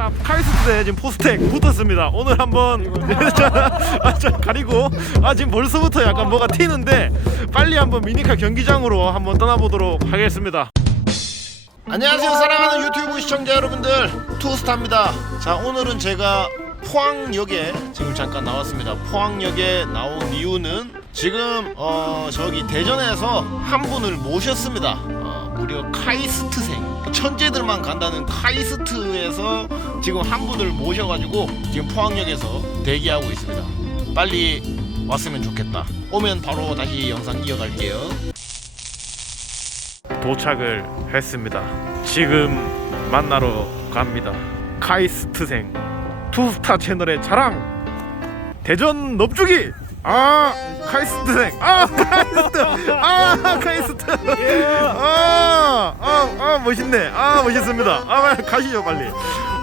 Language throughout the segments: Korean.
자 카이스트에 지금 포스텍 붙었습니다. 오늘 한번 아, 저 가리고 아 지금 벌써부터 약간 뭐가 튀는데 빨리 한번 미니카 경기장으로 한번 떠나보도록 하겠습니다. 안녕하세요 사랑하는 유튜브 시청자 여러분들 투스타입니다. 자 오늘은 제가 포항역에 지금 잠깐 나왔습니다. 포항역에 나온 이유는 지금 어 저기 대전에서 한 분을 모셨습니다. 어, 무려 카이스트생 천재들만 간다는 카이스트에서 지금 한 분을 모셔가지고 지금 포항역에서 대기하고 있습니다. 빨리 왔으면 좋겠다. 오면 바로 다시 영상 이어갈게요. 도착을 했습니다. 지금 만나러 갑니다. 카이스트생 투스타 채널의 자랑 대전 넙죽이 아 카이스트생 아 카이스트 아 카이스트 아아 아, 멋있네 아 멋있습니다 아 가시죠 빨리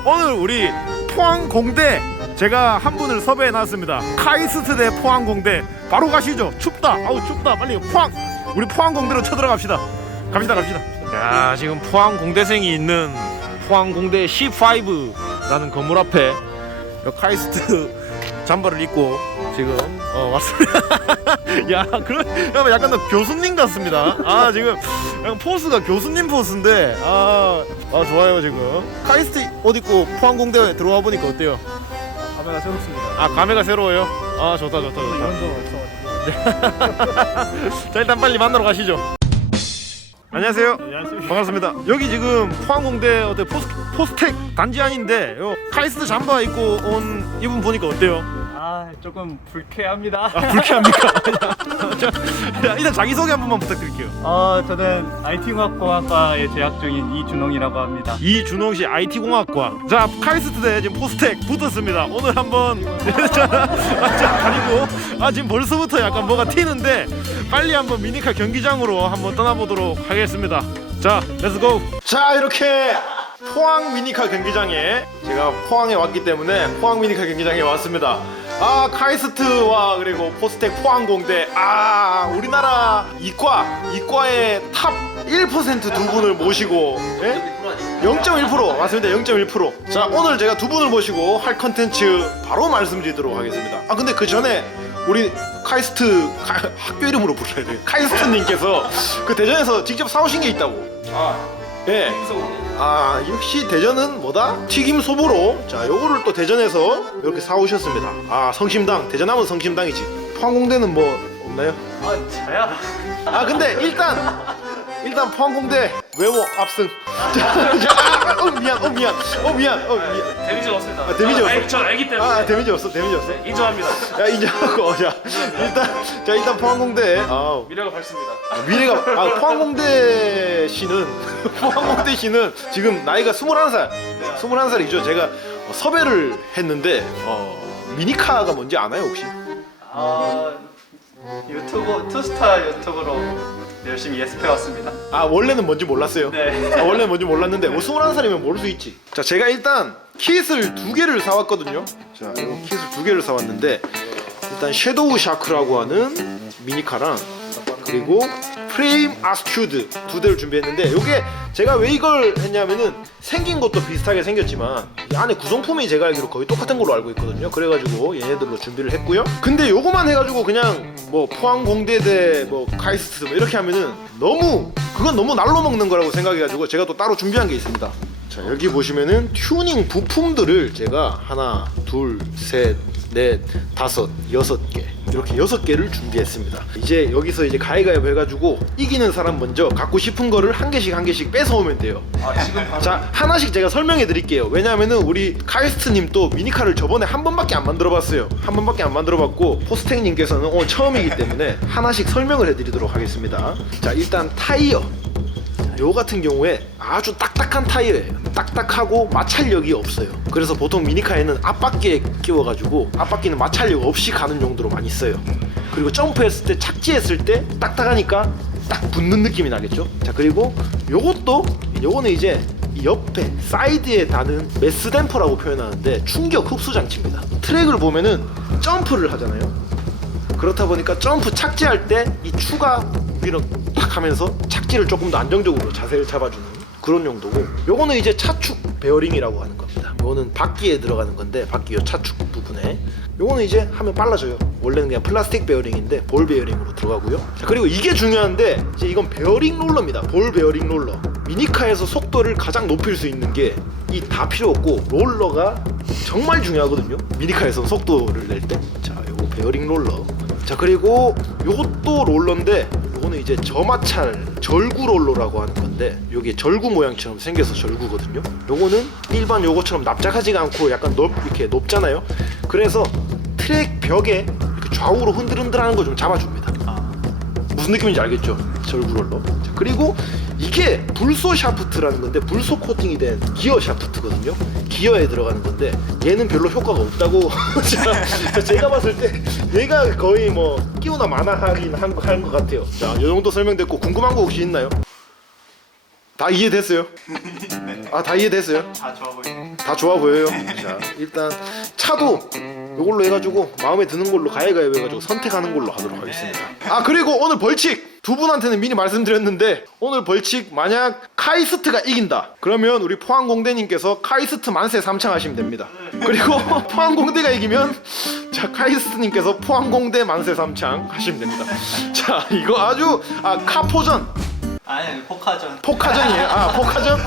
오늘 우리 포항 공대 제가 한 분을 섭외해 놨습니다. 카이스트 대 포항 공대. 바로 가시죠. 춥다. 아우 춥다. 빨리 포항 우리 포항 공대로 쳐들어갑시다. 갑시다 갑시다. 야 지금 포항 공대생이 있는 포항 공대 C5라는 건물 앞에 요 카이스트 잠바를 입고 지금 어 왔습니다. 야, 그런 약간 더 교수님 같습니다. 아 지금 약간 포스가 교수님 포스인데 아, 아 좋아요 지금 카이스트 옷 입고 포항공대 들어와 보니까 어때요? 카메라 새롭습니다. 아 감회가 새로워요? 아 좋다 좋다 좋다. 이런. 자 일단 빨리 만나러 가시죠. 안녕하세요. 안녕하세요. 반갑습니다. 여기 지금 포항공대 어때 포스, 포스텍 단지 아닌데 요 카이스트 잠바 입고 온 이분 보니까 어때요? 아 조금 불쾌합니다. 아, 불쾌합니까? 자, 일단 자기 소개 한 번만 부탁드릴게요. 어 저는 IT공학과에 재학 중인 이준홍이라고 합니다. 이준홍 씨 IT 공학과. 자 카이스트대 지금 포스텍 붙었습니다. 오늘 한번 자, 자, 가리고 아 지금 벌써부터 약간 뭐가 튀는데 빨리 한번 미니카 경기장으로 한번 떠나보도록 하겠습니다. 자 렛츠고. 자 이렇게 포항 미니카 경기장에 제가 포항에 왔기 때문에 포항 미니카 경기장에 왔습니다. 아 카이스트와 그리고 포스텍 포항공대 아 우리나라 이과 이과의 탑 1%두 분을 모시고 예? 0.1% 맞습니다 0.1%. 자 오늘 제가 두 분을 모시고 할 컨텐츠 바로 말씀드리도록 하겠습니다. 아 근데 그 전에 우리 카이스트 카- 학교 이름으로 불러야 돼요. 카이스트님께서 그 대전에서 직접 사오신 게 있다고. 예. 아 역시 대전은 뭐다? 튀김 소보로 자 요거를 또 대전에서 이렇게 사오셨습니다 아 성심당 대전하면 성심당이지 포항공대는 뭐 없나요? 아 저야. 아 근데 일단 일단 포항공대 외모 압승 자, 자, 아, 어 미안 어 미안 어 미안 어 미안 데미지 없습니다. 아, 데미지 전 없어? 알- 전 알기 때문에 아 데미지 없어 데미지 없어 인정합니다. 야 인정하고 자 일단 자 일단 포항공대 아 미래가 밝습니다. 미래가 아 포항공대 씨는 포항공대 씨는 지금 나이가 21살 21살이죠 제가 어, 섭외를 했는데 어, 미니카가 뭔지 아나요 혹시? 아 유튜브 투스타 유튜브로 열심히 예습해 왔습니다. 아 원래는 뭔지 몰랐어요 네. 아, 원래는 뭔지 몰랐는데 뭐 21살이면 모를 수 있지 자 제가 일단 킷을 두 개를 사왔거든요 자 이거 킷을 두 개를 사왔는데 일단 섀도우 샤크라고 하는 미니카랑 그리고 프레임 아스큐드 두 대를 준비했는데 이게 제가 왜 이걸 했냐면은 생긴 것도 비슷하게 생겼지만 이 안에 구성품이 제가 알기로 거의 똑같은 걸로 알고 있거든요. 그래가지고 얘네들로 준비를 했고요. 근데 요거만 해가지고 그냥 뭐 포항공대대 뭐 카이스트 뭐 이렇게 하면은 너무 그건 너무 날로 먹는 거라고 생각해가지고 제가 또 따로 준비한 게 있습니다. 자 여기 보시면은 튜닝 부품들을 제가 하나 둘셋 넷 다섯 여섯 개. 이렇게 여섯 개를 준비했습니다. 이제 여기서 이제 가위가위보 해가지고 이기는 사람 먼저 갖고 싶은 거를 한 개씩 한 개씩 뺏어오면 돼요. 아 지금 바로 자 하나씩 제가 설명해 드릴게요. 왜냐하면은 우리 카이스트님 또 미니카를 저번에 한 번밖에 안 만들어 봤어요. 한 번밖에 안 만들어 봤고 포스텍님께서는 오늘 처음이기 때문에 하나씩 설명을 해드리도록 하겠습니다. 자 일단 타이어 요 같은 경우에 아주 딱딱한 타이어예요. 딱딱하고 마찰력이 없어요. 그래서 보통 미니카에는 앞바퀴에 끼워가지고 앞바퀴는 마찰력 없이 가는 용도로 많이 써요. 그리고 점프했을 때 착지했을 때 딱딱하니까 딱 붙는 느낌이 나겠죠. 자 그리고 요것도 요거는 이제 이 옆에 사이드에 다는 메스 댐퍼라고 표현하는데 충격 흡수 장치입니다. 트랙을 보면은 점프를 하잖아요. 그렇다 보니까 점프 착지할 때 이 추가 위로 탁 하면서 착지를 조금 더 안정적으로 자세를 잡아주는 그런 용도고 요거는 이제 차축 베어링이라고 하는 겁니다. 요거는 바퀴에 들어가는 건데 바퀴 요 차축 부분에. 요거는 이제 하면 빨라져요. 원래는 그냥 플라스틱 베어링인데 볼 베어링으로 들어가고요. 자, 그리고 이게 중요한데 이제 이건 베어링 롤러입니다. 볼 베어링 롤러. 미니카에서 속도를 가장 높일 수 있는 게 이 다 필요 없고 롤러가 정말 중요하거든요. 미니카에서 속도를 낼때자 요거 베어링 롤러. 자 그리고 요것도 롤러인데 요거는 이제 저마찰 절구 롤러라고 하는 건데 요게 절구 모양처럼 생겨서 절구거든요 요거는 일반 요거처럼 납작하지가 않고 약간 높 이렇게 높잖아요 그래서 트랙 벽에 이렇게 좌우로 흔들흔들 하는 거좀 잡아줍니다 무슨 느낌인지 알겠죠? 절구 롤러. 자, 그리고 이게 불소 샤프트라는 건데 불소 코팅이 된 기어 샤프트거든요. 기어에 들어가는 건데 얘는 별로 효과가 없다고 제가 봤을 때 얘가 거의 뭐 끼우나 마나 하긴 한것 같아요. 자, 이 정도 설명됐고 궁금한 거 혹시 있나요? 다 이해됐어요? 아, 다 이해됐어요? 다 좋아 보이네. 다 좋아 보여요. 자, 일단 차도 이걸로 해가지고 마음에 드는 걸로 가위가위보 해가지고 선택하는 걸로 하도록 하겠습니다. 아 그리고 오늘 벌칙 두 분한테는 미리 말씀드렸는데 오늘 벌칙 만약 카이스트가 이긴다 그러면 우리 포항공대님께서 카이스트 만세 삼창하시면 됩니다. 그리고 포항공대가 이기면 자 카이스트님께서 포항공대 만세 삼창 하시면 됩니다. 자 이거 아주 아 카포전 아니 포카전. 포카전이에요. 아 포카전?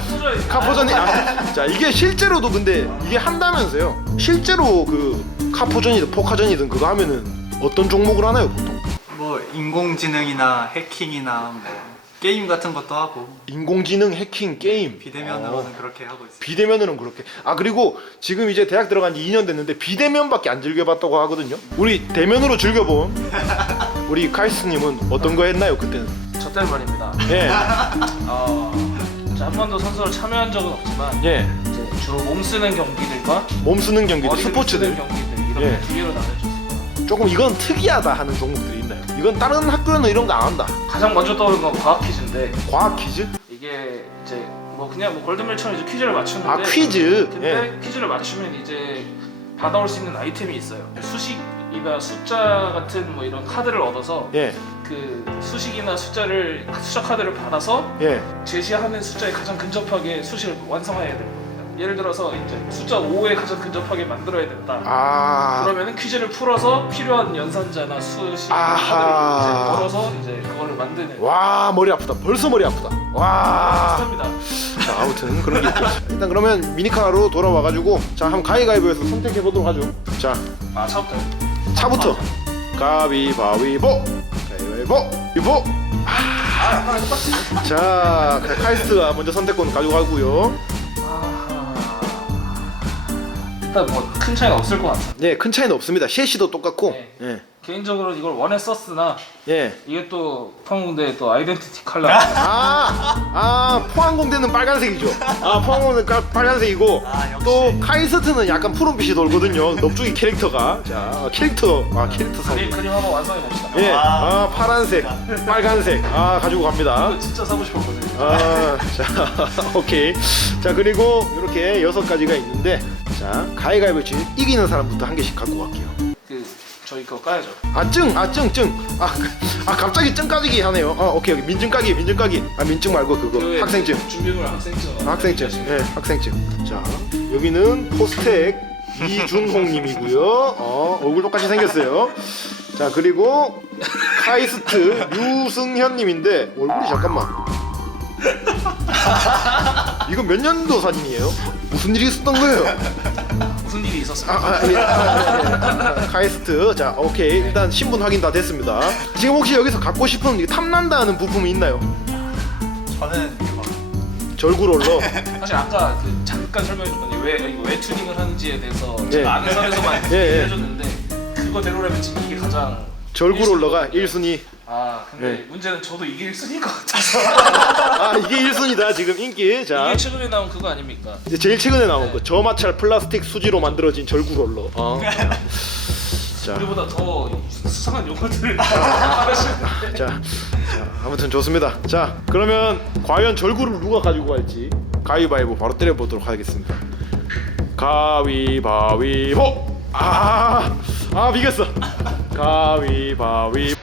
카포전이 아, 자 이게 실제로도 근데 이게 한다면서요. 실제로 그 카포전이든 포카전이든 그거 하면은 어떤 종목을 하나요 보통? 뭐 인공지능이나 해킹이나 뭐 게임 같은 것도 하고 인공지능 해킹 게임 비대면으로는 어. 그렇게 하고 있어요. 비대면으로는 그렇게 아 그리고 지금 이제 대학 들어간 지 2년 됐는데 비대면밖에 안 즐겨봤다고 하거든요 우리 대면으로 즐겨본 우리 카이스님은 어떤 거 했나요 그때는 저 때는 말입니다. 예 어, 이제 한 번도 선수로 참여한 적은 없지만 예. 이제 주로 몸 쓰는 경기들과 몸 쓰는 머리를 스포츠들 쓰는 경기들 예. 두 개로 나눠졌어요. 조금 이건 특이하다 하는 종목들이 있나요? 이건 다른 학교는 이런 거 안 한다 가장 먼저 떠오르는 건 과학 퀴즈인데 과학 퀴즈? 이게 이제 뭐 그냥 뭐 골든벨처럼 이제 퀴즈를 맞추는데 아 퀴즈 근데 예. 퀴즈를 맞추면 이제 받아올 수 있는 아이템이 있어요. 수식이나 숫자 같은 뭐 이런 카드를 얻어서 예. 그 수식이나 숫자를 숫자 카드를 받아서 예. 제시하는 숫자에 가장 근접하게 수식을 완성해야 되는 겁니다. 예를 들어서 이제 숫자 5에 가장 근접하게 만들어야 된다. 아. 그러면은 퀴즈를 풀어서 필요한 연산자나 수식 아하. 카드를 이제 걸어서 이제 그거를 만드는 와 머리 아프다. 벌써 머리 아프다. 와. 비슷합니다. 자 아무튼 그런 게 있고. 일단 그러면 미니카로 돌아와 가지고 자 한번 가위가위보에서 선택해 보도록 하죠. 자 아 차부터. 차부터 가위바위보. 가위바위보. 이보. 아. 자 카- 카이스트가 먼저 선택권 가져가고요. 일단 뭐큰 차이는 없을 것 같아요. 네, 큰 차이는 없습니다. 셰시도 똑같고. 네. 예. 개인적으로 이걸 원했었으나 예. 이게 또 포항공대 또 아이덴티티 컬러. 아, 아 포항공대는 빨간색이죠. 아 포항공대는 깔- 빨간색이고 아, 역시. 또 카이스트는 약간 푸른빛이 돌거든요. 넙죽이 캐릭터가 자 캐릭터 아 캐릭터 사. 그림 그림 한번 완성해 봅시다. 예, 와. 아 파란색, 빨간색 아 가지고 갑니다. 이거 진짜 사고 싶었거든요. 아, 자, 오케이. 자, 그리고 이렇게 여섯 가지가 있는데, 자, 가위가위보 지 이기는 사람부터 한 개씩 갖고 갈게요. 그 저희 그거 까야죠. 아, 증, 아, 증, 증. 아, 아 갑자기 증 까기기 하네요. 아, 오케이, 오케이. 민증 까기, 민증 까기. 아, 민증 말고 그거 그 학생증. 준비물 학생증. 학생증. 네, 학생증. 자, 여기는 포스텍 이준홍님이고요. 어, 얼굴 똑같이 생겼어요. 자, 그리고 카이스트 유승현님인데 얼굴이 잠깐만. 이거 몇 년도 사진이에요? 무슨 일이 있었던 거예요? 무슨 일이 아, 있었습니까? 아, 예, 아, 예. 아, 카이스트. 자, 오케이. 일단 신분 확인 다 됐습니다. 지금 혹시 여기서 갖고 싶은 이 탐난다는 부품이 있나요? 저는 절구롤러. 사실 아까 그 잠깐 설명해 줬더니 왜 이거 왜 튜닝을 하는지에 대해서 예. 제가 아는 선에서만 예, 예. 해줬는데 그거대로라면 지금 이게 가장 절구롤러가 일순위거든요. 1순위. 아 근데 예. 문제는 저도 이게 1순위일 것 같아서 아, 이게 1순위다. 지금 인기. 자. 이게 최근에 나온 그거 아닙니까? 이제 제일 최근에 나온 거 저마찰 플라스틱 수지로 만들어진 절구 롤러. 어. 자, 우리보다 더 수상한 용어들을 하시는데 자, 자, 아무튼 좋습니다. 자, 그러면 과연 절구를 누가 가지고 갈지 가위바위보 바로 때려보도록 하겠습니다. 가위바위보. 아, 아 비겼어. 가위바위보.